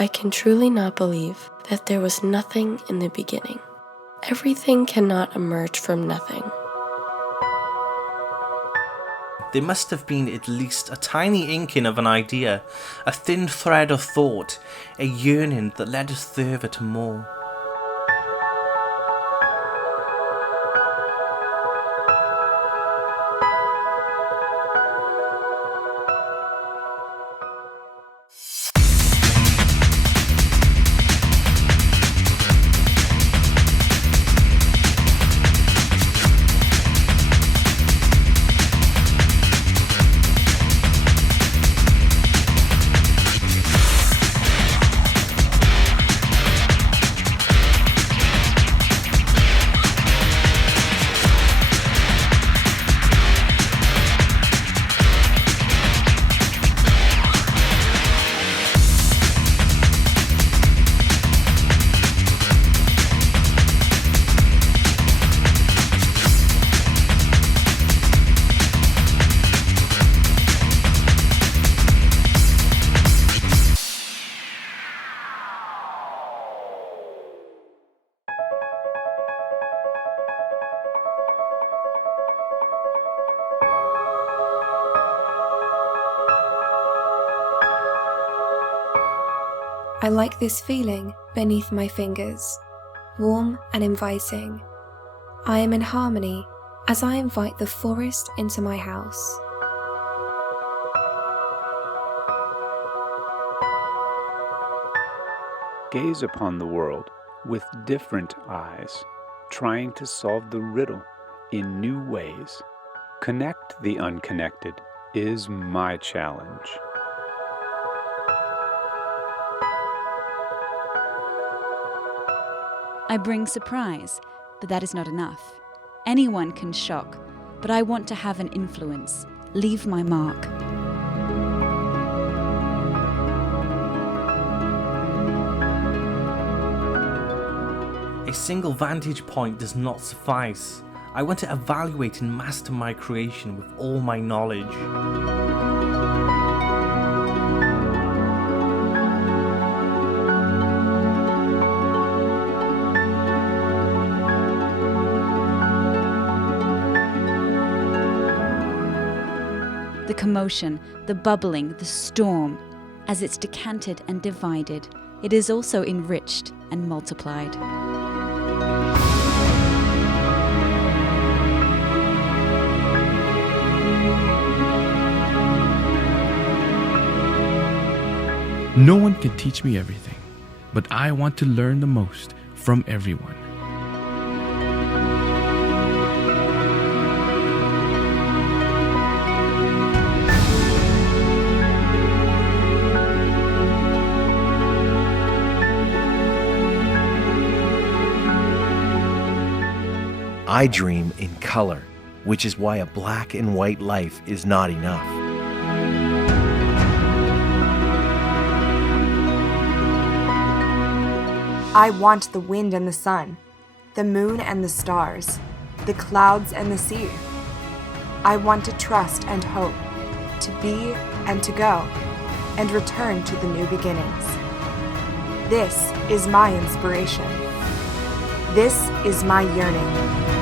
I can truly not believe that there was nothing in the beginning. Everything cannot emerge from nothing. There must have been at least a tiny inkling of an idea, a thin thread of thought, a yearning that led us further to more. I like this feeling beneath my fingers, warm and inviting. I am in harmony as I invite the forest into my house. Gaze upon the world with different eyes, trying to solve the riddle in new ways. Connect the unconnected is my challenge. I bring surprise, but that is not enough. Anyone can shock, but I want to have an influence, leave my mark. A single vantage point does not suffice. I want to evaluate and master my creation with all my knowledge. The commotion, the bubbling, the storm, as it's decanted and divided, it is also enriched and multiplied. No one can teach me everything, but I want to learn the most from everyone. I dream in color, which is why a black and white life is not enough. I want the wind and the sun, the moon and the stars, the clouds and the sea. I want to trust and hope, to be and to go, and return to the new beginnings. This is my inspiration. This is my yearning.